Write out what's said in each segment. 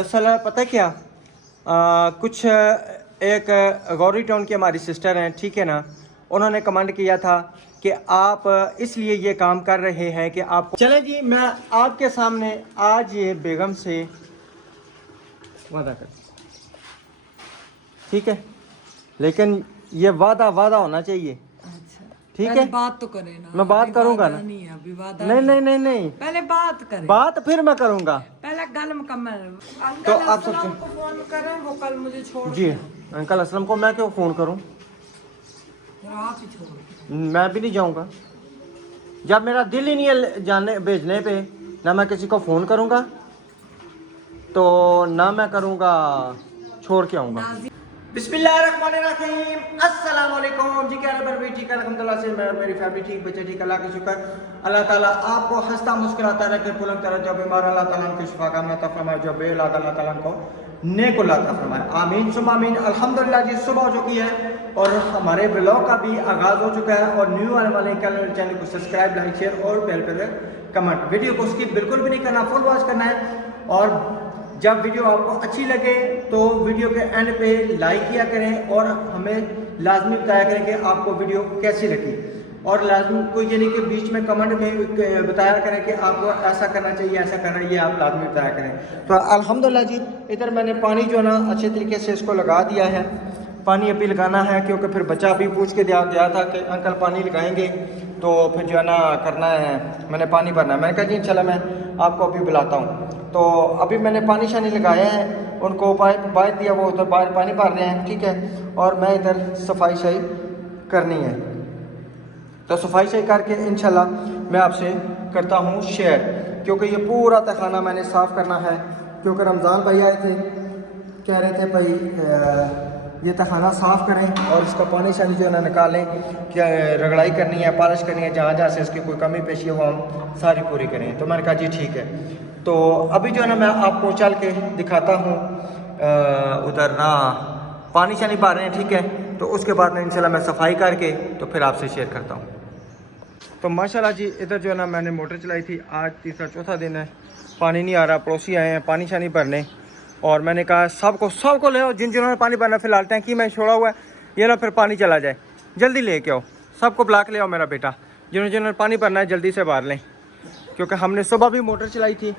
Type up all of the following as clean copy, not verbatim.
असल पता क्या कुछ एक गौरी टाउन की हमारी सिस्टर हैं, ठीक है ना। उन्होंने कमेंट किया था कि आप इसलिए ये काम कर रहे हैं कि आपको चले जी। मैं आपके सामने आज ये बेगम से वादा कर, ठीक है, लेकिन ये वादा वादा होना चाहिए। अच्छा, ठीक पहले है, बात तो करे ना। मैं बात करूंगा ना। नहीं है अभी वादा नहीं नहीं नहीं नहीं, पहले बात करे। बात फिर मैं करूंगा। पहले गल मुकम्मल। तो अंकल आप अस्सलाम सबसे को फोन करें, वो कल मुझे छोड़ जी, के अंकल असलम को मैं क्यों फ़ोन करूं? फिर आप ही छोड़। मैं भी नहीं जाऊंगा। जब मेरा दिल ही नहीं है जाने भेजने पे, ना मैं किसी को फ़ोन करूंगा तो ना मैं करूंगा छोड़ के आऊंगा। बिस्मिल्लाहिर्रहमानिर्रहीम, अस्सलाम वालेकुम जी। क्या नंबर भी ठीक है अल्हम्दुलिल्लाह से, मैं और मेरी फैमिली ठीक, बच्चे ठीक, अल्लाह का शुक्र। अल्लाह ताला आपको हंसता मुस्कुराता रखे, पुलंग तरह जो बीमार अल्लाह ताला उनको शिफा कामना अता फरमाए, जो बेऔलाद अल्लाह ताला उनको नेक औलाद अता फरमाए, आमीन सुम्मा आमीन। अल्हम्दुलिल्लाह जी, सुबह हो चुकी है और हमारे ब्लॉग का भी आगाज़ हो चुका है। और न्यू आने वाले चैनल को सब्सक्राइब, लाइक, शेयर और बेल पर कमेंट। वीडियो को स्किप बिल्कुल भी नहीं करना, फुल वॉच करना है। और जब वीडियो आपको अच्छी लगे तो वीडियो के एंड पे लाइक किया करें और हमें लाजमी बताया करें कि आपको वीडियो कैसी लगी। और लाजमी कोई यानी कि बीच में कमेंट में बताया करें कि आपको ऐसा करना चाहिए, ऐसा करना, ये आप लाजमी बताया करें। तो अल्हम्दुलिल्लाह जी, इधर मैंने पानी जो है ना अच्छे तरीके से इसको लगा दिया है। पानी अभी लगाना है क्योंकि फिर बच्चा अभी पूछ के गया था कि अंकल पानी लगाएंगे, तो फिर जो है ना करना है, मैंने पानी भरना है। मैंने कहा जी इंशाल्लाह मैं आपको अभी बुलाता हूँ। तो अभी मैंने पानी शानी लगाया है, उनको पाइप बांध दिया, वो उधर बाहर पानी भर रहे हैं, ठीक है। और मैं इधर सफाई शही करनी है, तो सफाई शही करके इंशाल्लाह मैं आपसे करता हूँ शेयर। क्योंकि ये पूरा तहखाना मैंने साफ़ करना है, क्योंकि रमज़ान भाई आए थे, कह रहे थे भाई ये तहखाना साफ़ करें और इसका पानी शानी जो है ना निकालें, क्या रगड़ाई करनी है, पॉलिश करनी है, जहाँ जहाँ से इसकी कोई कमी पेशी है वो हम सारी पूरी करें। तो मैंने कहा जी ठीक है। तो अभी जो है ना मैं आपको चल के दिखाता हूँ उधर ना पानी शानी भर रहे हैं, ठीक है। तो उसके बाद में इंशाल्लाह मैं सफाई करके तो फिर आपसे शेयर करता हूँ। तो माशाल्लाह जी, इधर जो है ना मैंने मोटर चलाई थी, आज तीसरा चौथा दिन है, पानी नहीं आ रहा। पड़ोसी आए हैं पानी शानी भरने और मैंने कहा सबको ले आओ, जिन्होंने पानी भरना फिलहाल टैंकी में छोड़ा हुआ है, ये ना फिर पानी चला जाए, जल्दी लेके आओ, सबको बुला के ले आओ मेरा बेटा, जिन्होंने पानी भरना है जल्दी से भर लें। क्योंकि हमने सुबह भी मोटर चलाई थी,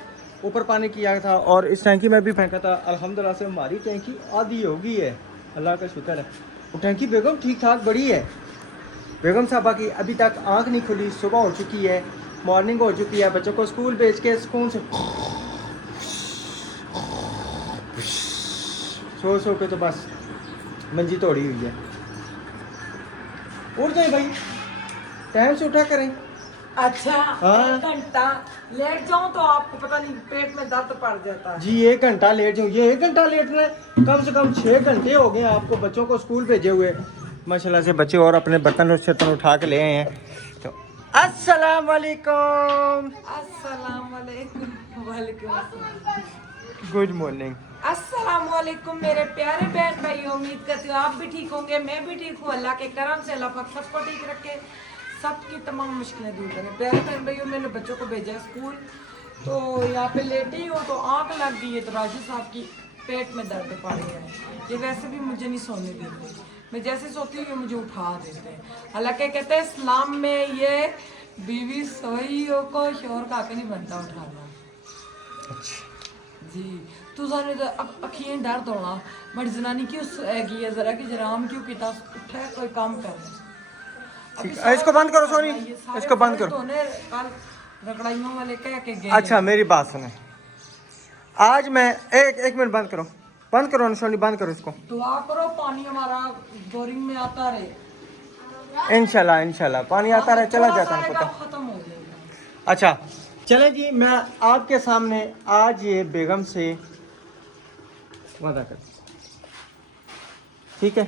ऊपर पानी किया था और इस टैंकी में भी फेंका था। अल्हम्दुलिल्लाह से हमारी टैंकी आधी हो गई है, अल्लाह का शुक्र है। वो टैंकी बेगम ठीक ठाक बड़ी है। बेगम साहबा की अभी तक आँख नहीं खुली, सुबह हो चुकी है, मॉर्निंग हो चुकी है, बच्चों को स्कूल भेज के सुकून से सो के तो बस मंजी तोड़ी हुई है। उठ जाए भाई, टाइम से उठा करें। अच्छा, हाँ। 1 घंटा लेट जाऊं तो आपको पता नहीं पेट में दर्द पड़ जाता है जी 1 घंटा लेट जाऊँ, ये 1 घंटा लेट रहे, कम से कम 6 घंटे हो गए आपको बच्चों को स्कूल भेजे हुए। माशाल्लाह से बच्चे और अपने बर्तन और शर्तन उठा के ले आए हैं। तो अस्सलाम वालेकुम। अस्सलाम वालेकुम। वालेकुम अस्सलाम। Good morning. अस्सलाम वालेकुम मेरे प्यारे बहन भाई, उम्मीद करती हूँ आप भी ठीक होंगे, मैं भी ठीक हूँ। अल्लाह के करम से अल्लाह पाक सबको ठीक रखे, सबकी तमाम मुश्किलें दूर करें। प्यारे बहन भाइयों, मैंने बच्चों को भेजा स्कूल, तो यहाँ पे लेटी हूँ तो आँख लग गई है, तो राशिद साहब की पेट में दर्द पड़ गया है। ये वैसे भी मुझे नहीं सोने देते, मैं जैसे सोती हूँ मुझे उठा देते हैं। हालांकि कहते हैं इस्लाम में ये बीवी सोई हो को शोर का नहीं बनता उठाना। जी तू सारे अखियां दर्द होना, बड़ी जनानी क्यों हैगी है जरा कि जराम क्यों किता उठे कोई काम कर। ठीक है, इसको बंद करो, सॉरी इसको बंद करो। कल रगड़ाइयों वाले कह के गए। अच्छा मेरी बात सुने, आज मैं एक मिनट बंद करो सोनी, बंद करो इसको। दुआ करो पानी हमारा बोरिंग में आता रहे, इंशाल्लाह पानी आता रहे, चला जाता है पता। खत्म हो जाएगा। अच्छा चले जी, मैं आपके सामने आज ये बेगम से वादा कर, ठीक है,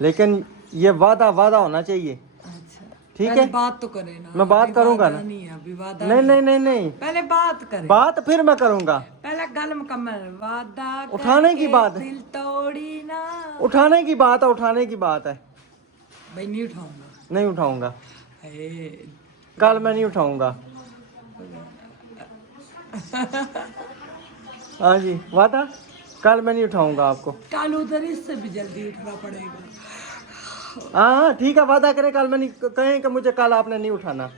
लेकिन ये वादा होना चाहिए। अच्छा, ठीक पहले है, बात तो करे ना। मैं बात करूंगा ना। नहीं है अभी वादा। नहीं, पहले बात करे, बात फिर मैं करूंगा। पहले गल मुकम्मल। वादा उठाने की बात, दिल तोड़ी ना, उठाने की बात है भाई नहीं उठाऊंगा। नहीं उठाऊंगा, हे, कल मैं नहीं उठाऊंगा। हाँ जी, वादा कल मैं नहीं उठाऊंगा आपको। कल उधर इससे भी जल्दी उठना पड़ेगा। हाँ ठीक है, वादा करें कल मैं नहीं, कहें कि मुझे कल आपने नहीं उठाना।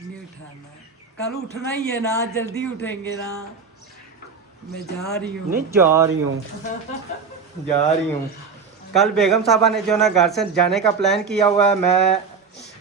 नहीं उठाना है, कल उठना ही है ना, जल्दी उठेंगे ना। मैं जा रही हूँ। नहीं जा रही हूँ, जा रही हूँ। कल बेगम साहबा ने जो ना घर से जाने का प्लान किया हुआ है, मैं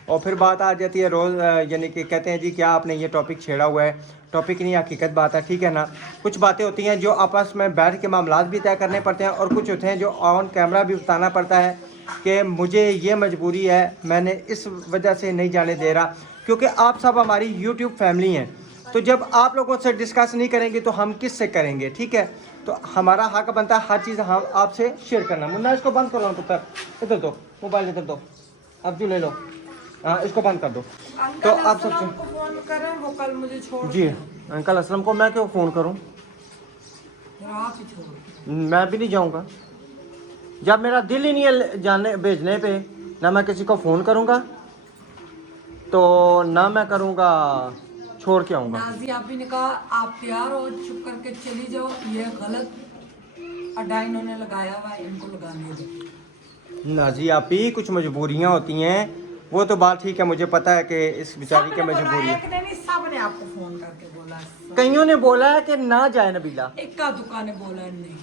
और फिर बात आ जाती है रोज़, यानी कि कहते हैं जी क्या आपने ये टॉपिक छेड़ा हुआ है। टॉपिक नहीं, हकीकत बात है, ठीक है ना। कुछ बातें होती हैं जो आपस में बैठ के मामलात भी तय करने पड़ते हैं, और कुछ होते हैं जो ऑन कैमरा भी बताना पड़ता है कि मुझे ये मजबूरी है, मैंने इस वजह से नहीं जाने दे रहा, क्योंकि आप सब हमारी यूट्यूब फैमिली हैं। तो जब आप लोगों से डिस्कस नहीं करेंगे तो हम किस से करेंगे, ठीक है। तो हमारा हक बनता है हर चीज़ हम आपसे शेयर करना। मुन्ना इसको बंद करो ना पुत्र, इधर दो मोबाइल, इधर दो, अब जो ले लो, हाँ इसको बंद कर दो। तो अंकल आप अस्सलाम सबसे को फोन करें, वो कल मुझे छोड़ जी, अंकल असलम को मैं क्यों फ़ोन करूं, फिर आप ही छोड़। मैं भी नहीं जाऊंगा। जब मेरा दिल ही नहीं है जाने भेजने पे, ना मैं किसी को फ़ोन करूंगा, तो ना मैं करूंगा छोड़ के आऊंगा। नाजी आप ही ने कहा आप तैयार हो, चुप करके चली जाओ, ये गलत अड्डा इन्होंने लगाया हुआ है, इनको लगाने दो। ना जी आप ही, कुछ मजबूरियां होती हैं, वो तो बात ठीक है, मुझे पता है कि इस बेचारी की सबने बोला, मजबूरी है। एक ने नहीं, सब ने आपको फोन करके बोला। कईयों ने बोला है कि ना जाए नबीला। इक्का दुक्का ने बोला नहीं,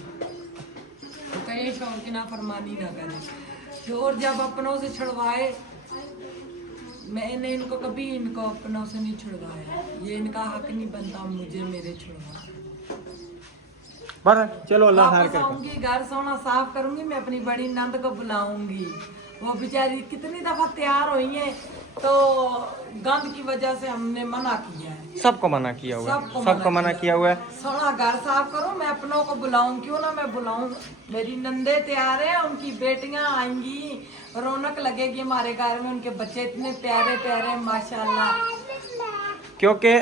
तो कहीं शौर की नाफरमानी ना करे। और जब अपनों से छुड़वाए, मैंने इनको कभी इनको अपनों से नहीं छुड़वाया, ये इनका हक नहीं बनता मुझे मेरे छुड़वा। पर चलो अल्लाह खैर वापस करे। आऊंगी, घर सोना साफ करूंगी, मैं अपनी बड़ी नंद को बुलाऊंगी। वो बेचारी कितनी दफा तैयार हुई है, तो गंद की वजह से हमने मना किया है। सबको मना किया हुआ है, सबको मना किया हुआ है। सोना घर साफ करो, मैं अपनों को बुलाऊं, क्यों ना मैं बुलाऊं। मेरी नंदे तैयार है, उनकी बेटियां आएंगी, रौनक लगेगी हमारे घर में। उनके बच्चे इतने प्यारे प्यारे माशाल्लाह। क्योंकि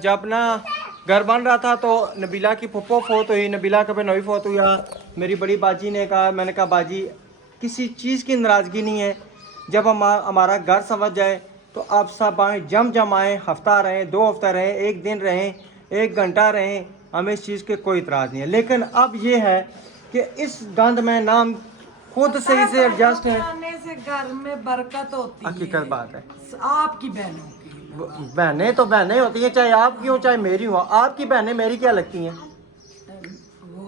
जब ना घर बन रहा था तो नबीला की पप्पो फोत हुई, नबीला का नवी फोत हुआ। मेरी बड़ी बाजी ने कहा, मैंने कहा बाजी किसी चीज़ की नाराज़गी नहीं है, जब हमारा घर समझ जाए तो आप सब आएँ, जम आएँ, हफ्ता रहें, 2 हफ्ता रहें, 1 दिन रहें, 1 घंटा रहें, हमें इस चीज़ के कोई इतराज़ नहीं है। लेकिन अब ये है कि इस गंद में नाम खुद से इसे एडजस्ट है। आने से घर में बरकत होती है, हकीकत बात है। आपकी बहनों की। बहनें तो बहनें होती हैं, चाहे आपकी हो चाहे मेरी हो। आपकी बहनें मेरी क्या लगती हैं,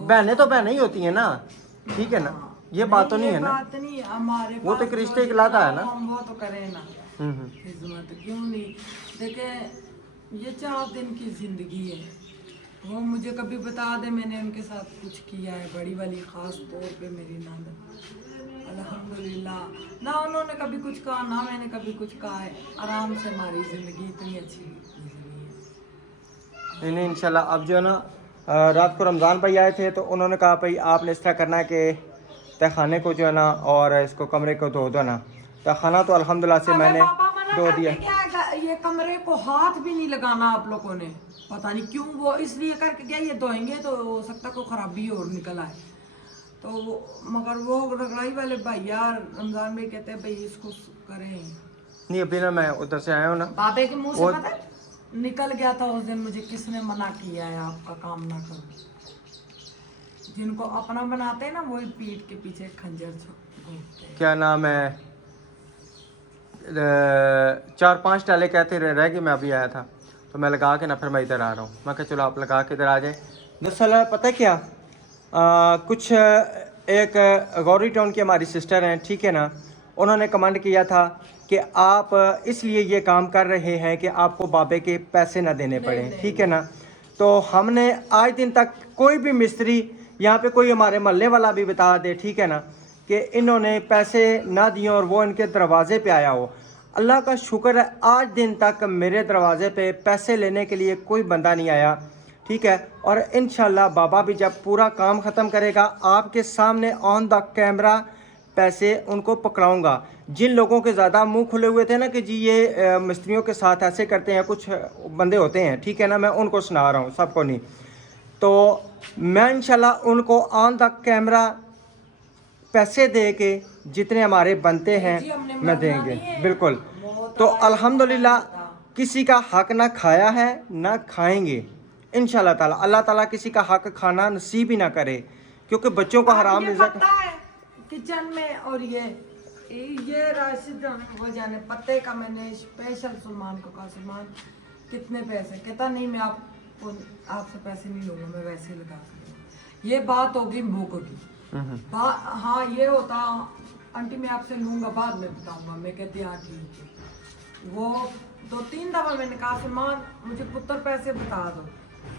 बहनें तो बहनें ही होती हैं ना, ठीक है ना। ये बात तो नहीं है ना, बात नहीं हमारे वो तो पास एक रिश्ते जो की लाता है ना। हम वो तो करें ना, खिदमत क्यों नहीं। देखें ये 4 दिन की जिंदगी है, वो मुझे कभी बता दे मैंने उनके साथ कुछ किया है, बड़ी वाली खास तौर पे मेरी नंद, अल्हम्दुलिल्लाह ना उन्होंने कभी कुछ कहा ना मैंने कभी कुछ कहा है। आराम से हमारी जिंदगी इतनी अच्छी गुजरी है। नहीं इंशाल्लाह। अब जो है ना रात को रमज़ान भाई आए थे, तो उन्होंने कहा भाई आपने इस तरह करना है कि तहखाने को जो है ना और इसको कमरे को धो दो ना। तहखाना तो अल्हम्दुलिल्लाह से मैंने धो दिया। ये कमरे को हाथ भी नहीं लगाना आप लोगों ने, पता नहीं क्यों वो इसलिए करके गया, ये धोएंगे तो हो सकता कोई खराबी और निकल आए। तो मगर वो रगड़ाई वाले भैया रमजान में कहते हैं भाई इसको करें नहीं। अभी ना मैं उधर से आया हूँ ना, बाबे के मुंह से पता है? निकल गया था उस दिन, मुझे किसने मना किया है आपका काम ना करो। जिनको अपना बनाते हैं ना वही पीठ के पीछे खंजर घूमते हैं। क्या नाम है, 4-5 टाले कहते रह गए। मैं अभी आया था तो मैं लगा के ना फिर मैं इधर आ रहा हूँ। मैं कहा चलो आप लगा के इधर आ जाए। दरअसल पता है क्या, कुछ एक गौरी टाउन की हमारी सिस्टर हैं, ठीक है ना, उन्होंने कमेंट किया था कि आप इसलिए ये काम कर रहे हैं कि आपको बाबे के पैसे ना देने पड़े, ठीक है ना। तो हमने आज दिन तक कोई भी मिस्त्री यहाँ पे कोई हमारे मोहल्ले वाला भी बता दे, ठीक है ना, कि इन्होंने पैसे ना दिए और वो इनके दरवाजे पे आया हो। अल्लाह का शुक्र है आज दिन तक मेरे दरवाजे पे पैसे लेने के लिए कोई बंदा नहीं आया, ठीक है। और इंशाल्लाह बाबा भी जब पूरा काम ख़त्म करेगा आपके सामने ऑन द कैमरा पैसे उनको पकड़ाऊंगा। जिन लोगों के ज़्यादा मुंह खुले हुए थे ना कि जी ये मिस्त्रियों के साथ ऐसे करते हैं, कुछ बंदे होते हैं, ठीक है ना, मैं उनको सुना रहा हूँ, सबको नहीं। तो मैं इंशाल्लाह उनको ऑन द कैमरा पैसे दे के जितने हमारे बनते हैं मैं देंगे, बिल्कुल। तो अल्हम्दुलिल्लाह किसी का हक ना खाया है ना खाएंगे, इंशाल्लाह ताला अल्लाह ताला किसी का हक खाना नसीब ही ना करे, क्योंकि बच्चों को हराम ये रिज़्क। पता है किचन में, और ये राशिद वो जाने पत्ते का मैंने स्पेशल सलमान को कहा, सलमान कितने पैसे, कहता नहीं मैं आपसे पैसे नहीं लूंगा, मैं वैसे ही लगा सकूंगा। ये बात होगी भूख की। हाँ ये होता आंटी मैं आपसे लूंगा बाद में बताऊंगा, मैं कहती हाँ ठीक है। वो 2-3 दफा मैंने कहा सलमान मुझे पुत्र पैसे बता दो,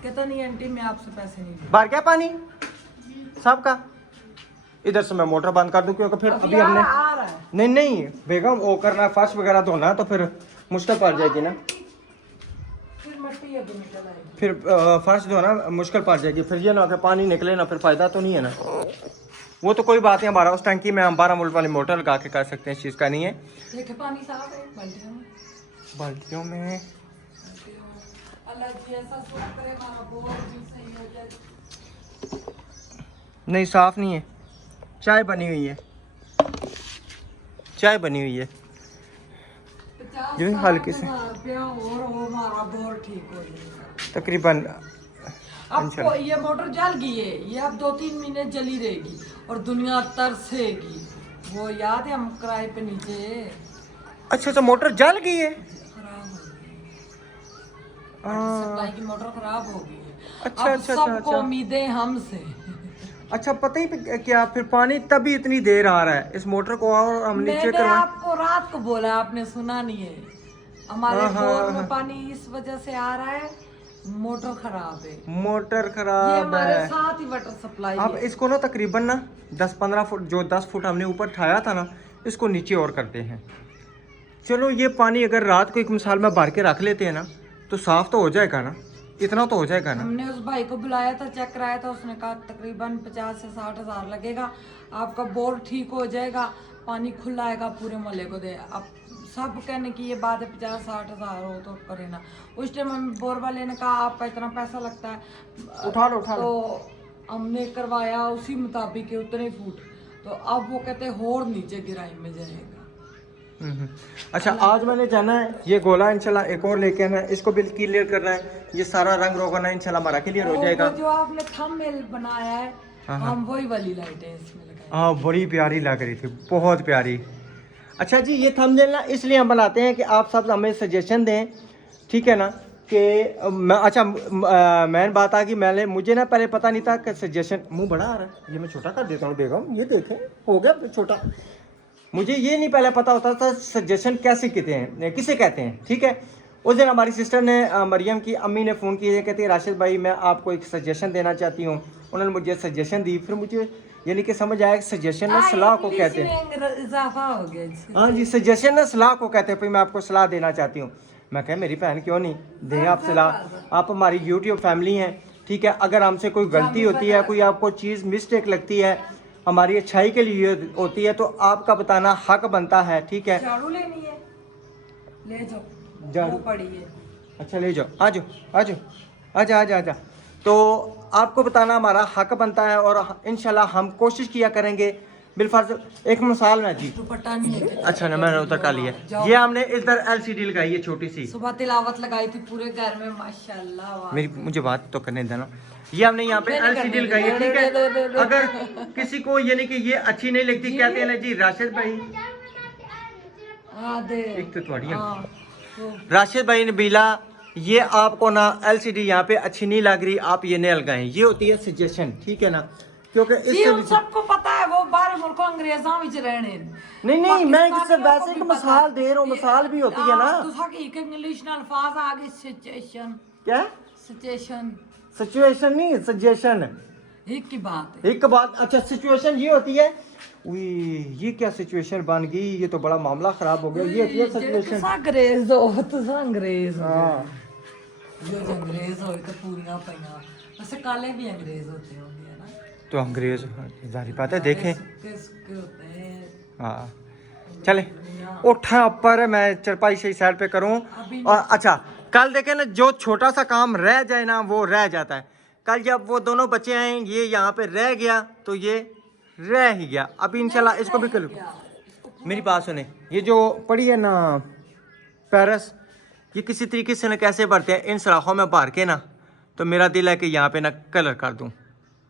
कहता नहीं आंटी मैं आपसे पैसे नहीं लूंगा। बाहर क्या पानी सबका, इधर से मैं मोटर बंद कर दूं क्योंकि फिर अभी हमने आ रहा है। नहीं बेगम वो करना है, फर्श वगैरह धोना है, तो फिर मुश्किल पड़ जाएगी ना, फिर मट्टी अभी निकल आएगी, फिर फर्श धोना मुश्किल पड़ जाएगी, फिर ये ना कि पानी निकले ना, फिर फ़ायदा तो नहीं है ना। वो तो कोई बात नहीं, हमारा उस टंकी में हम 12 वोल्ट वाली मोटर लगा के कर सकते हैं, इस चीज़ का नहीं है। देखे पानी साफ है बाल्टियों में, बाल्टियों में अल्लाह जी ऐसा सुख करे हमारा बोर भी सही हो जाए। नहीं साफ नहीं है, चाय बनी हुई है, चाय बनी हुई है ये हल्की से, रुपया और वो हमारा बोर ठीक हो जाएगा तकरीबन। अब ये मोटर जल गई है, ये अब 2-3 महीने जली रहेगी और दुनिया तरसेगी। वो याद है हम किराए पे नीचे, अच्छा अच्छा मोटर जल गई है, खराब हो गई, हाँ। सप्लाई की मोटर खराब हो गई है। अच्छा, अब अच्छा, सबको अच्छा। उम्मीदें हमसे। अच्छा पता ही क्या, फिर पानी तभी इतनी देर आ रहा है इस मोटर को, और हम नीचे मैंने करवा। आपको रात को बोला, आपने सुना नहीं है। हमारे हाँ, बोर में हाँ। पानी इस वजह से आ रहा है, मोटर खराब है, मोटर ये खराब हमारे है। साथ ही वाटर सप्लाई अब है। इसको ना तकरीबन ना 10-15 फुट, जो 10 फुट हमने ऊपर उठाया था ना, इसको नीचे और करते हैं। चलो ये पानी अगर रात को एक मिसाल में भर के रख लेते हैं ना, तो साफ तो हो जाएगा ना, इतना तो हो जाएगा ना। हमने उस भाई को बुलाया था, चेक कराया था, उसने कहा तकरीबन 50 से 60 हज़ार लगेगा, आपका बोर ठीक हो जाएगा, पानी खुला आएगा पूरे मोहल्ले को दे। अब सब कहने की ये बात है 50-60 हज़ार हो तो करे ना। उस टाइम हम बोर वाले ने कहा आपका इतना पैसा लगता है, उठा लो उठा लो। तो हमने करवाया उसी मुताबिक के उतने फुट, तो अब वो कहते और नीचे गिराई में जाएगा। अच्छा आज मैंने जाना है, ये गोला इंशाल्लाह एक और लेके आना है, इसको भी क्लियर करना है, ये सारा रंग रोगना इंशाल्लाह हमारा क्लियर हो जाएगा। वो जो आपने थंबनेल बनाया है, हाँ, हम वही वाली लाइटें इसमें लगाए। हाँ बड़ी प्यारी लग रही थी, बहुत प्यारी। अच्छा जी ये थंबनेल ना इसलिए हम बनाते हैं कि आप सब हमें सजेशन दें, ठीक है ना, कि अच्छा मैन बात आ गई, मुझे ना पहले पता नहीं था कि सजेशन, मुंह बड़ा आ रहा है, ये मैं छोटा कर देता हूँ बेगम, ये देखें हो गया छोटा। मुझे ये नहीं पहले पता होता था सजेशन कैसे किसे कहते हैं, ठीक है। उस दिन हमारी सिस्टर ने मरियम की अम्मी ने फ़ोन किया, कहती है राशिद भाई मैं आपको एक सजेशन देना चाहती हूँ। उन्होंने मुझे सजेशन दी, फिर मुझे यानी कि समझ आया कि सजेशन ना सलाह को कहते हैं। इजाफा हो गया। हाँ जी सजेशन ना सलाह को कहते हैं, भाई मैं आपको सलाह देना चाहती हूँ। मैं कहा मेरी बहन क्यों नहीं दें आप सलाह, आप हमारी यूट्यूब फैमिली हैं, ठीक है। अगर हमसे कोई गलती होती है, कोई आपको चीज़ मिस्टेक लगती है, हमारी अच्छाई के लिए होती है, तो आपका बताना हक बनता है, ठीक है। झाड़ू लेनी है, ले जाओ, झाड़ू वो पड़ी है। अच्छा ले जाओ, आ जाओ आ जाओ, आजा आजा आजा। तो आपको बताना हमारा हक बनता है, और इंशाल्लाह हम कोशिश किया करेंगे। बिलफर्ज एक मिसाल में जी, दुपट्टा नहीं है। अच्छा ना मैंने उतर कर लिया, ये हमने इधर LCD लगाई है छोटी सी, सुबह तिलावत लगाई थी पूरे घर में माशाल्लाह। वाह। मुझे बात तो करने देना। ये हमने यहाँ पे LCD लगाई है, ठीक है। अगर किसी को यानी कि ये अच्छी नहीं लगती, कहते हैं ना जी राशिद भाई, हाँ दे एक तो थोड़ी है। हाँ, तो राशिद भाई नबीला ये आपको ना LCD यहाँ पे अच्छी नहीं लग रही, आप ये नहीं लगाएं, ये होती है सजेशन, ठीक है ना, क्योंकि जी उन सबको पता है, वो बाहर मुल्कों अंग्रेजों विच रहने। नहीं मैं किसी वैसे एक मिसाल दे रहा हूँ, मिसाल भी होती है ना। तुसा की एक इंग्लिश ना अल्फाज आ गए, सिचुएशन। क्या सिचुएशन सिचुएशन नहीं सजेशन, एक की बात है। एक बात। अच्छा सिचुएशन ये होती है, ये क्या सिचुएशन बन गई, ये तो बड़ा मामला खराब हो गया, ये होती है सिचुएशन। तुसा अंग्रेज हो, तुसा अंग्रेज हो। हाँ जो अंग्रेज हो तो पूरियां पईयां, वैसे काले भी अंग्रेज होते होंगे है ना, तो अंग्रेज जारी बात है, देखें किसके होते हैं। हाँ चले उठा ऊपर, मैं चरपाई से साइड पे करूँ। और अच्छा कल देखें ना, जो छोटा सा काम रह जाए ना वो रह जाता है। कल जब वो दोनों बच्चे आए, ये यहाँ पे रह गया तो ये रह ही गया। अभी इंशाल्लाह इसको भी कर, मेरी बात सुने, ये जो पड़ी है ना पैरस, ये किसी तरीके से ना कैसे भरते हैं इन सलाखों में भर के ना, तो मेरा दिल है कि यहाँ पे ना कलर कर दूँ,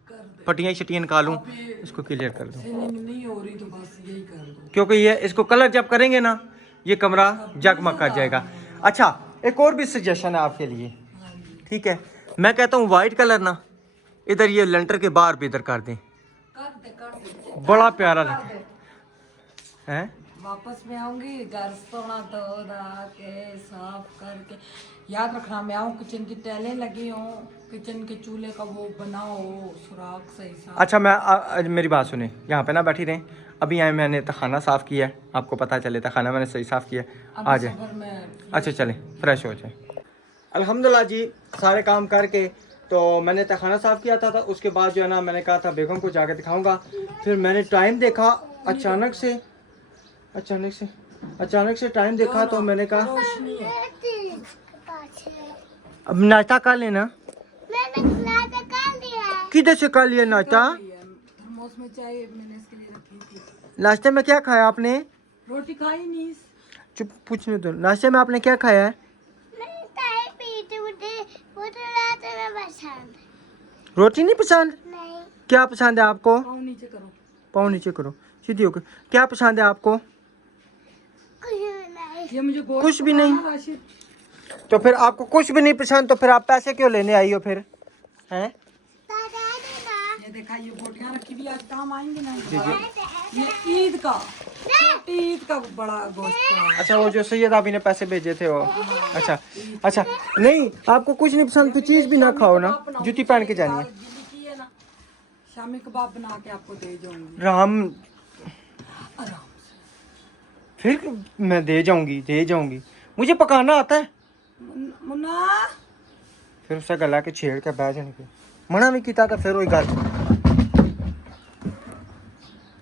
कर दे। पट्टियाँ शटियाँ निकालूँ, आप ये इसको क्लियर कर दूँ, सीलिंग नहीं हो रही तो बस यही कर दो। क्योंकि ये इसको कलर जब करेंगे ना ये कमरा जगमग कर जाएगा। अच्छा, एक और भी सजेशन है आपके लिए, हाँ जी, ठीक है, मैं कहता हूँ वाइट कलर ना इधर ये लेंटर के बाहर भी इधर कर दें, कर दे बड़ा प्यारा कर लगे दे। हैं। वापस में आऊंगी घर सोना धो धा के साफ करके। याद रखना मैं आऊँ किचन की टाइलें लगी हों, किचन के चूल्हे का वो बना हो सुराख सही साफ। अच्छा मेरी बात सुने, यहाँ पे ना बैठी रहें, अभी आए मैंने तखाना साफ़ किया है, आपको पता चले तखाना मैंने सही साफ़ किया है, आ अभी जाए। सफर में अच्छा चलें फ्रेश हो जाए। अल्हम्दुलिल्लाह जी सारे काम करके तो मैंने तखाना साफ़ किया था, उसके बाद जो है ना मैंने कहा था बेगम को जाकर दिखाऊंगा। फिर मैंने टाइम देखा, अचानक से टाइम देखा तो मैंने कहा रोशनी है। अब नाश्ता कर लेना। किधर से कर लिया नाश्ता? थर्मोस में चाय मैंने इसके लिए रखी थी। नाश्ते में क्या खाया आपने? रोटी खाई नहीं। चुप, पूछने दो, नाश्ते में आपने क्या खाया है? रोटी नहीं पसंद? नहीं। क्या पसंद है आपको? पाँव नीचे करो। पाँव नीचे करो, सीधी होकर। क्या पसंद है आपको? ये मुझे गोश्त कुछ भी नहीं। पकाना राशिद। तो फिर आपको कुछ भी नहीं पसंद तो फिर आप पैसे क्यों लेने आई हो फिर हैं? ये देखा ये बोटियां रखी भी आज काम आएंगी ना। ये ईद का, छोटी ईद का बड़ा गोश्त पड़ा है। अच्छा, वो जो सैयद अभी ने पैसे भेजे थे वो। अच्छा नहीं, आपको कुछ नहीं पसंद तो चीज़ भी ना खाओ ना, जूती पहन के जानी है। गिल्ली की है ना, शामी कबाब बना के आपको दे जाऊंगी राम, आराम फिर मैं दे जाऊंगी, मुझे पकाना आता है। से। मुन्ना फिर उससे गला के छेड़ के बह जाने के मना भी किया था। फिर वही गल,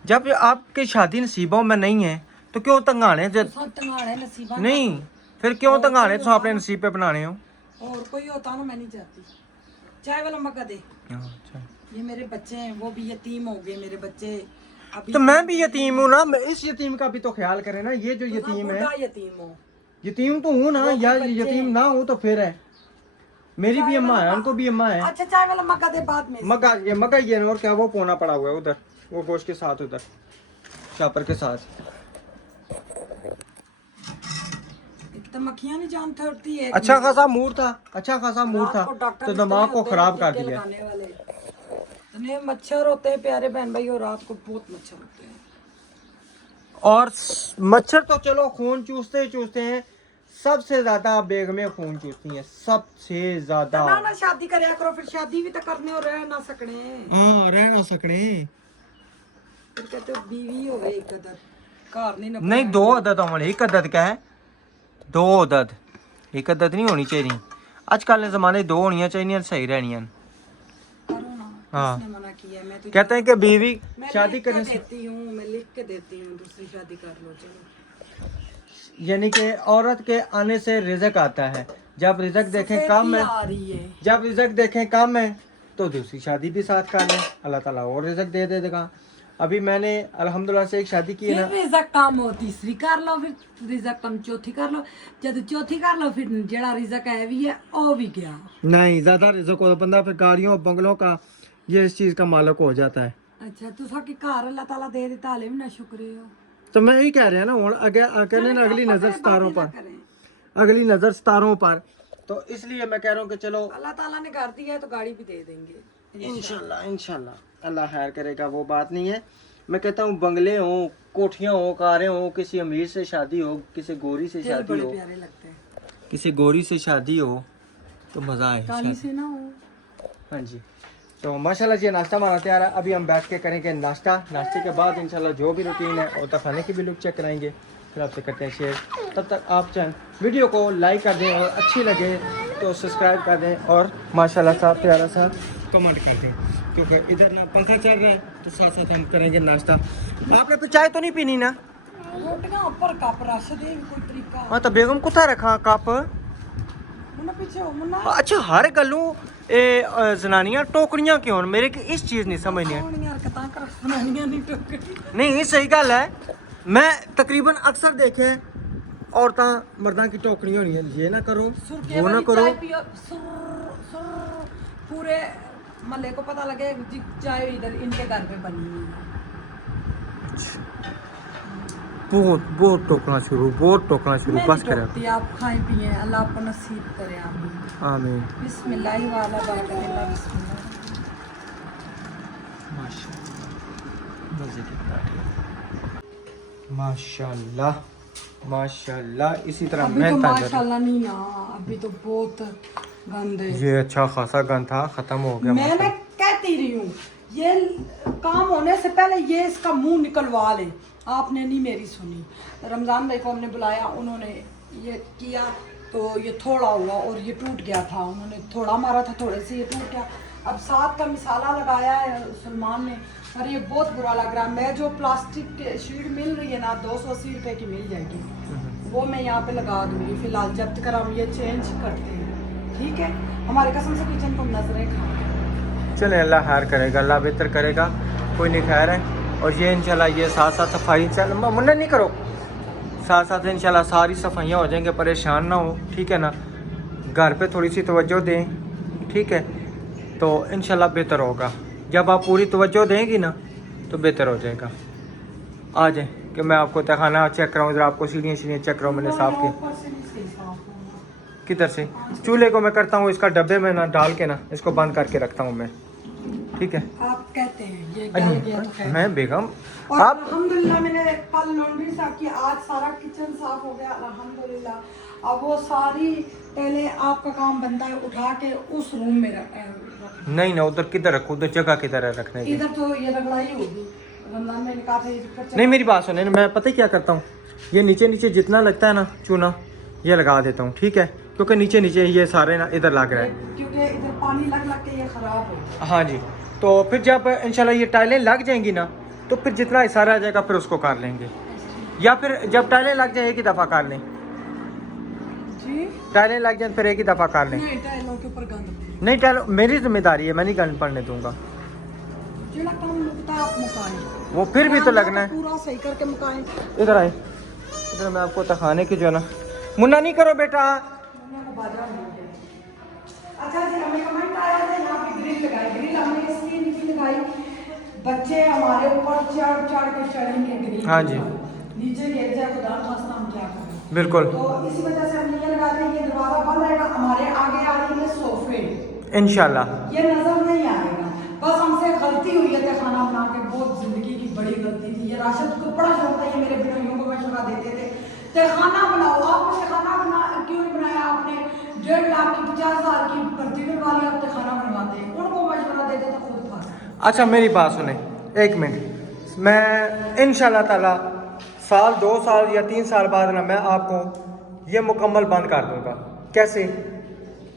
जब आपकी शादी नसीबों में नहीं है तो क्यों तंगाने? सब तंगाड़े नसीबा नहीं, फिर क्यों तंगाने तो अपने नसीब पे बनाने हो। और कोई होता ना मैं नहीं चाहती। चाय वाला मक्का दे। अच्छा, ये मेरे बच्चे हैं, वो भी यतीम हो गए मेरे बच्चे अभी। तो मैं भी यतीम हूँ ना, मैं इस यतीम का भी तो ख्याल करें ना। ये जो यतीम है, यतीम हो। यतीम तो हूँ ना वो भी यार, बच्चे यतीम ना हूँ तो फिर है, मेरी भी अम्मा है, उनको भी अम्मा है। अच्छा चाय वाला मक्का दे बाद में। मक्का ये और क्या, वो पोना पड़ा हुआ है उधर, वो गोश्त के साथ, उधर चापर के साथ। तो मक्खियां नहीं जानते होती है। अच्छा खासा मूड था तो दिमाग को खराब कर दिया। इतने मच्छर होते हैं प्यारे बहन भाई, और रात को बहुत मच्छर होते हैं। और मच्छर तो चलो खून चूसते हैं, सबसे ज्यादा बेगमें खून चूसती हैं, सबसे ज्यादा। ना शादी करया करो, फिर शादी भी तो करने और रह ना सकने। हाँ, रह ना सकने। फिर कहते हो बीवी हो गई एक अदद, घर नहीं ना। नहीं, 2 अदद होने, 1 अदद क्या है, 2 अदद, 1 अदद नहीं होनी चाहिए। आजकल के जमाने 2 होनी चाहिए, सही रहनियां। करो ना। हाँ। किसने मना किया? मैं तो कहते हैं कि बीवी मैं शादी लिख के करने से, देती हूँ, मैं लिख के देती हूँ, दूसरी शादी कर लो चलो। यानी कि औरत के आने से रिज़्क आता है। जब रिज़्क देखें कम है, आ रही है। जब रिज़्क देखें कम है तो दूसरी शादी भी साथ कर लें, अल्लाह ताला और रिज़्क दे देगा। अभी मैंने अल्हम्दुलिल्लाह से एक शादी की है फिर ना। रिजक कम हो तीसरी कर लो, फिर रिजक कम चौथी कर लो, जब चौथी कर लो फिर जेड़ा रिजक है भी है ओ भी गया। नहीं, ज़्यादा रिज़्क हो तो बंदा फिर गाड़ियों बंगलों का ये इस चीज़ का मालिक हो जाता है। अच्छा तुसा की घर अल्लाह ताला दे देता हाले भी ना शुक्र हो। तो मैं यही कह रहा ना, हूँ कहने ना अगली नज़र सितारों पर, करें अगली नज़र सितारों पर, तो इसलिए मैं कह रहा हूँ कि चलो अल्लाह ताला ने घर दिया है तो गाड़ी भी दे देंगे इंशाल्लाह अल्लाह खैर करेगा, वो बात नहीं है। मैं कहता हूँ बंगले हो, कोठियाँ हो, कारें हो, किसी अमीर से शादी हो, किसी गोरी से दिल शादी बड़े हो, प्यारे लगते हैं। किसी गोरी से शादी हो तो मज़ा आए। काली से ना हो। हाँ जी, तो माशाल्लाह जी नाश्ता हमारा तैयार है। अभी हम बैठ के करेंगे नाश्ता, नाश्ते के बाद इंशाल्लाह जो भी रूटीन है और तखाने की भी लुक चेक कराएंगे, फिर आपसे करते हैं शेयर। तब तक आप चाहें वीडियो को लाइक कर दें और अच्छी लगे तो सब्सक्राइब कर दें और माशाल्लाह सा प्यारा सा कमेंट कर दें, क्योंकि इधर ना पंखा चल रहा है तो साथ साथ हम करेंगे नाश्ता। आपने तो चाय तो नहीं पीनी ना? रोटियां ऊपर कप रख दे कोई तरीका। हाँ तो बेगम कुत्ता रखा कप। मुन्ना पीछे हो मुन्ना। अच्छा हर गलों जनानियां टोकरियां क्यों? मेरे की इस चीज़ नहीं समझ नहीं कौन यार कता कर सुनानियां नहीं टोकरी। नहीं सही गल है। मैं तकरीबन अक्सर देखे औरतां मर्दां की टोकरियां होनी है, ये ना करो वो ना करो। पूरे मल्ले को पता लगे चाहे इधर इनके घर पे बनी हुई है। बहुत बहुत टोकना शुरू, बहुत टोकना शुरू, मैं बस नहीं करें। टोकती, आप खाएं पिए, अल्लाह आपको नसीब करे। आमीन आमीन। बिस्मिल्लाह वाला बारकल्लाह बिस्मिल्लाह। माशाल्लाह माशाल्लाह, इसी तरह अभी तो मेहनत करें। माशाल्लाह नहीं ना, अभी तो बहुत गंद है। ये अच्छा खासा गन था, खत्म हो गया। मैं कहती रही हूँ ये काम होने से पहले ये इसका मुंह निकलवा ले, आपने नहीं मेरी सुनी। रमजान भाई को हमने बुलाया, उन्होंने ये किया तो ये थोड़ा हुआ और ये टूट गया था। उन्होंने थोड़ा मारा था, थोड़े से ये टूट गया। अब साथ का मिसाला लगाया है सलमान ने, और ये बहुत बुरा लग रहा है। मैं जो प्लास्टिक शीट मिल रही है ना 280 रुपये की मिल जाएगी, वो मैं यहाँ पे लगा दूंगी फिलहाल, जब तक हम ये चेंज करते हैं। ठीक है, हमारे कसम से किचन को नजरें खा। चले, अल्लाह खैर करेगा, अल्लाह बेहतर करेगा, कोई नहीं खैर है। और ये इंशाल्लाह ये साथ साथ सफाई मुन्ना नहीं करो, साथ साथ इंशाल्लाह सारी सफाइयाँ हो जाएंगे, परेशान ना हो, ठीक है ना। घर पे थोड़ी सी तवज्जो दें, ठीक है, तो इंशाल्लाह बेहतर होगा। जब आप पूरी तवज्जो देंगी ना तो बेहतर हो जाएगा। आ जाए कि मैं आपको तहखाना चेक कराऊँ, इधर आपको सीढ़ियाँ चेक कराऊँ, मैंने साफ़ की। किधर से? चूल्हे को मैं करता हूँ, इसका डब्बे में ना डाल के ना इसको बंद करके रखता हूँ मैं, ठीक है। आप कहते हैं ये गल गया तो है। मैं बेगम और आप अल्हम्दुलिल्लाह मैंने कल लॉन्ड्री साफ की, आज सारा किचन साफ हो गया अल्हम्दुलिल्लाह। अब वो सारी पहले आपका काम बनता है उठा के उस रूम में रख। नहीं ना, उधर किधर रखूँ, उधर जगह किधर है रखने की? इधर तो ये रगड़ाई होगी, रमजान ने कहा था ये नहीं मेरी बात सुने, मैं पता है क्या करता हूँ, ये नीचे नीचे जितना लगता है ना चूना ये लगा देता हूँ, ठीक है, क्योंकि नीचे नीचे ये सारे ना इधर लग रहा है, क्योंकि इधर पानी लग लग के ये खराब हो। हाँ जी। तो फिर जब इंशाल्लाह ये टाइलें लग जाएंगी ना तो फिर जितना हिस्सा रह जाएगा फिर उसको कर लेंगे, या फिर जब टाइलें लग जाए एक ही दफ़ा कर लें। जी टाइलें लग जाए फिर एक ही दफ़ा कर लें। नहीं, टाइलों के ऊपर गंद नहीं टाइल मेरी जिम्मेदारी है, मैं नहीं गंद पड़ने दूंगा। जो लगता है मुकता आप मुकाएं, वो फिर भी तो लगना है। पूरा सही करके मुकाएं। इधर आए, इधर मैं आपको तखाने की जो है ना, मुन्ना नहीं करो बेटा। अच्छा जी, हमें कमेंट आया था यहाँ पे ग्रिल लगाई, ग्रिल हमने इसलिए नहीं लगाई, बच्चे हमारे ऊपर चढ़ चढ़ के चढ़ेंगे ग्रिल। हाँ जी, नीचे गिर जाए खुदा न खास्ता, हम क्या करें। बिल्कुल, तो इसी वजह से हमने ये लगा दिया, ये दरवाजा बंद रहेगा। हमारे आगे आ रही है सोफे, इंशाल्लाह। ये नजर नहीं आएगा। बस हमसे गलती हुई है खाना बना के, बहुत जिंदगी की बड़ी गलती थी। ये राशिद को बड़ा शौक था, ये मेरे बहनों को मशवरा देते थे खाना बनाओ, आपने खाना बना क्यों नहीं बनाया? आपने 1.5 लाख की 50,000 की भर्ती करवा ली, आपने खाना बनवाते, उनको मशवरा देते थे, खुद खा। अच्छा मेरी बात सुने एक मिनट, मैं इंशाल्लाह ताला साल 2 साल या 3 साल बाद ना मैं आपको ये मुकम्मल बंद कर दूंगा। कैसे?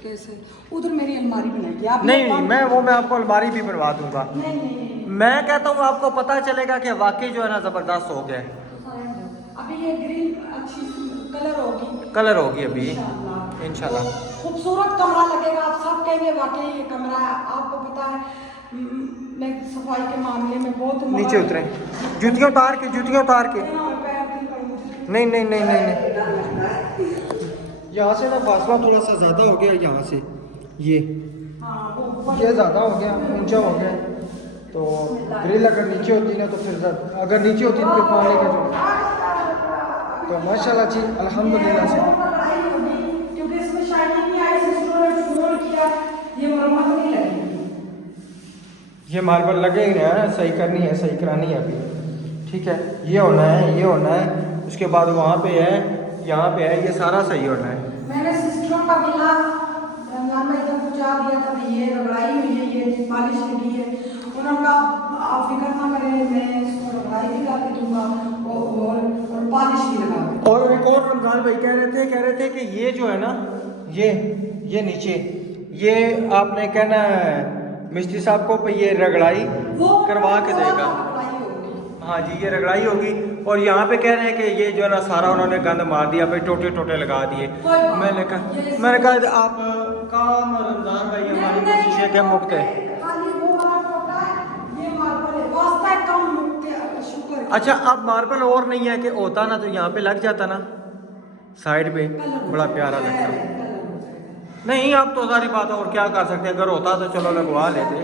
कैसे? उधर मेरी अलमारी बनाई आप। नहीं मैं आपको अलमारी भी बनवा दूंगा। नहीं। मैं कहता हूँ आपको पता चलेगा कि वाकई जो है ना ज़बरदस्त हो गया। अभी ये ग्रीन अच्छी कलर होगी अभी इंशाल्लाह। खूबसूरत कमरा लगेगा, आप सब कहेंगे वाकई ये कमरा है। आपको पता है मैं सफाई के मामले में बहुत नीचे उतरे, जूतियाँ उतार के नहीं यहाँ से ना फासला थोड़ा सा ज़्यादा हो गया, यहाँ से ये ज़्यादा हो गया, ऊंचा हो गया। तो ग्रिल अगर नीचे होती ना तो फिर अगर नीचे होती तो फिर पानी का जो, तो माशाल्लाह जी अल्हम्दुलिल्लाह से क्योंकि इसमें शाइनिंग नहीं आई, सिस्टर ने फोन किया, ये मरम्मत नहीं लगेगी, ये मार्बल लगे ही ना, सही करनी है, सही करानी है अभी, ठीक है। ये होना है, उसके बाद वहाँ पे है, यहाँ पे है, ये सारा सही होना है। मैंने सिस्टरों का बिल्ला रमजान में इधर पहुँचा दिया था, ये रगड़ाई हुई है, ये पॉलिश लगी है। उन्होंने कहा आप फिक्र ना करें, मैं इसको रगड़ाई भी करके दूंगा और पॉलिश भी लगा। और एक और रमजान भाई कह रहे थे कि ये जो है ना, ये नीचे ये आपने कहना है मिस्त्री साहब को पे ये रगड़ाई करवा के देगा। हाँ जी, ये रगड़ाई होगी। और यहाँ पे कह रहे हैं कि ये जो है ना सारा उन्होंने गंद मार दिया, भाई टोटे लगा दिए। मैंने कहा आप काम रमजान भाई हमारी कोशिश है कि मुक्त है। अच्छा अब मार्बल और नहीं है कि होता ना तो यहाँ पे लग जाता ना साइड पे, बड़ा प्यारा लगता। नहीं अब तो सारी बात और क्या कर सकते हैं, अगर होता तो चलो लगवा लेते।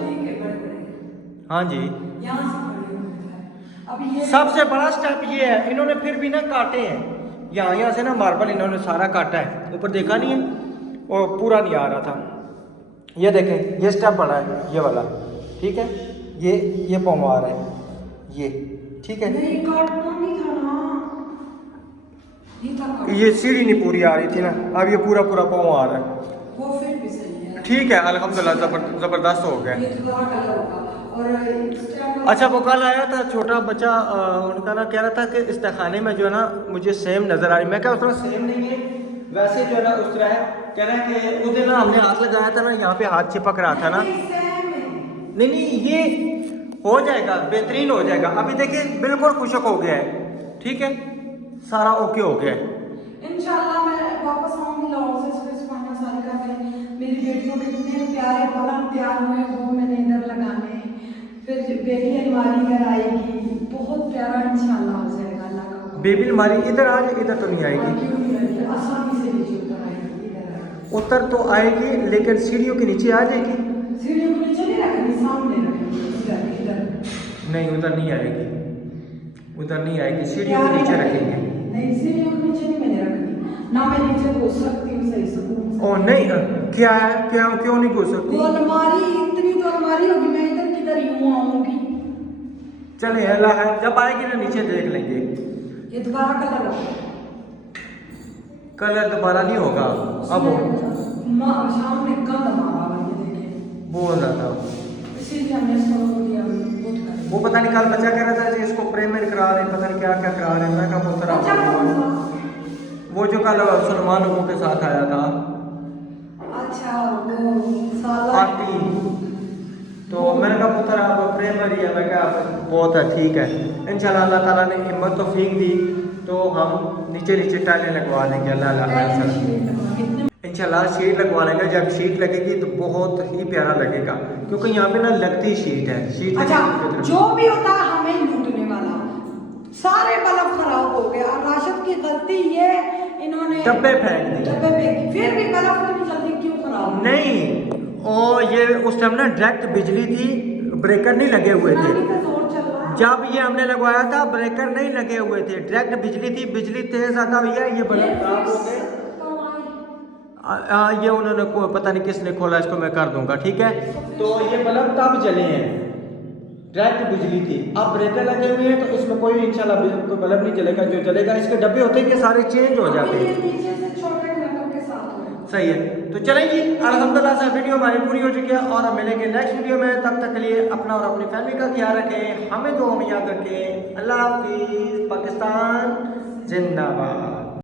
हाँ जी, यहाँ से बड़ी होती है। अब ये सबसे बड़ा स्टेप ये है, इन्होंने फिर भी ना काटे हैं, यहाँ से ना मार्बल इन्होंने सारा काटा है, ऊपर देखा नहीं है और पूरा नहीं आ रहा था। ये देखें, ये स्टेप बड़ा है ये वाला, ठीक है, ये पौवा रहा है ये, ठीक है। नहीं काटना नहीं था ना, नहीं था काटना। ये सीढ़ी नहीं पूरी आ रही थी ना, अब ये पूरा पौवा आ रहा है। वो फिर भी सही है, ठीक है, अल्हम्दुलिल्लाह जबरदस्त हो गया। ये दोबारा कलर होगा। और इस टाइम अच्छा, वो कल आया था छोटा बच्चा, उनका ना कह रहा था कि इस तहखाने में जो है ना मुझे सेम नज़र आ रही। मैं क्या उस तरह सेम नहीं है, वैसे जो है ना उस तरह है। कह रहा है कि उस दिन ना हमने हाथ लगाया था ना, यहाँ पे हाथ चिपक रहा था ना। नहीं, ये हो जाएगा, बेहतरीन हो जाएगा। अभी देखिए बिल्कुल खुशक हो गया है, ठीक है, सारा ओके हो गया है। इंशाल्लाह मैं वापस आऊंगी लाहौर से, सुबह सफाइयाँ सारी करके। मेरी बेटियों के इतने प्यारे पलंग तैयार हुए, वो मैंने इधर लगाने। फिर बेबी अलमारी इधर आएगी, बहुत प्यारा इंशाल्लाह हो जाएगा, अल्लाह का हुक्म। बेबी अलमारी इधर आ जाए, इधर तो नहीं आएगी, क्यों नहीं आएगी? आसानी से नीचे उतर आएगी, इधर आएगी। उतर तो आएगी लेकिन सीढ़ियों के नीचे आ जाएगी। सीढ़ियों को नीचे नहीं रखनी, सामने रखनी, इधर इधर। नहीं, उधर नहीं आएगी, उधर नहीं आएगी, सीढ़ियों के नीचे रखेंगे। नहीं, सीढ़ियों के नीचे नहीं मैंने रखनी ना, मैं नीचे घुस सकती हूँ सही सुकून से। ओ नहीं, क्या है, क्यों नहीं घुस सकती? वो अलमारी, इतनी तो अलमारी होगी, मैं इधर किधर यूं आऊंगी? चले अल्लाह है, जब आएगी ना नीचे देख लेंगे। ये दोबारा कलर होगा, कलर दोबारा नहीं होगा। अब शाम में गंद मारा हुआ, ये देखें, बोल रहा था इसीलिए हमने इसको रोक दिया। बहुत कर वो, पता नहीं कल बच्चा कह रहा था कि इसको पेमेंट करा रहे हैं, पता नहीं क्या क्या करा रहे हैं। मैं कहा पुत्र अच्छा, कौन सा? वो जो कल सलमान लोगों के साथ आया था, अच्छा वो साला आंटी, तो मैंने कहा पुत्र आप प्राइमरी है। मैं कहा बहुत है, ठीक है, इंशाल्लाह अल्लाह ताला ने हिम्मत तौफीक दी तो हम नीचे टाइलें लगवा देंगे अल्लाह। इंशाल्लाह शीट लगवा लेंगे, जब शीट लगेगी तो बहुत ही प्यारा लगेगा, क्योंकि यहाँ पे ना लगती शीट है, शीट अच्छा, जो भी होता है हमें लूटने वाला। सारे बल्ब खराब हो गए और राशिद की गलती ये, इन्होंने डब्बे फेंक दिए। डब्बे फेंक, फिर भी बल्ब इतनी जल्दी क्यों खराब? नहीं, और ये उस टाइम ना डायरेक्ट बिजली थी, ब्रेकर नहीं लगे हुए थे। नानी का जोर चल रहा है। जब ये हमने लगवाया था ब्रेकर नहीं लगे हुए थे, डायरेक्ट बिजली थी, बिजली तेज आता हुई है, ये बल्ब खराब हो गए। ये उन्होंने पता नहीं किसने खोला, इसको मैं कर दूंगा, ठीक है। तो ये बल्ब तब जले हैं, डायरेक्ट बिजली थी, अब ब्रेकर लगे हुए हैं तो इसमें कोई इंशाल्लाह कोई बल्ब नहीं जलेगा। जो जलेगा इसके डब्बे होते हैं कि सारे चेंज हो जाते हैं। नीचे से छोटे नटों के साथ हुए। सही है, तो चलें जी, अल्हम्दुलिल्लाह से वीडियो हमारी पूरी हो चुकी है और हम मिलेंगे नेक्स्ट वीडियो में। तब तक के लिए अपना और अपनी फैमिली का ख्याल रखें, हमें दुआ में याद रखें। अल्लाह हाफिज़, पाकिस्तान जिंदाबाद।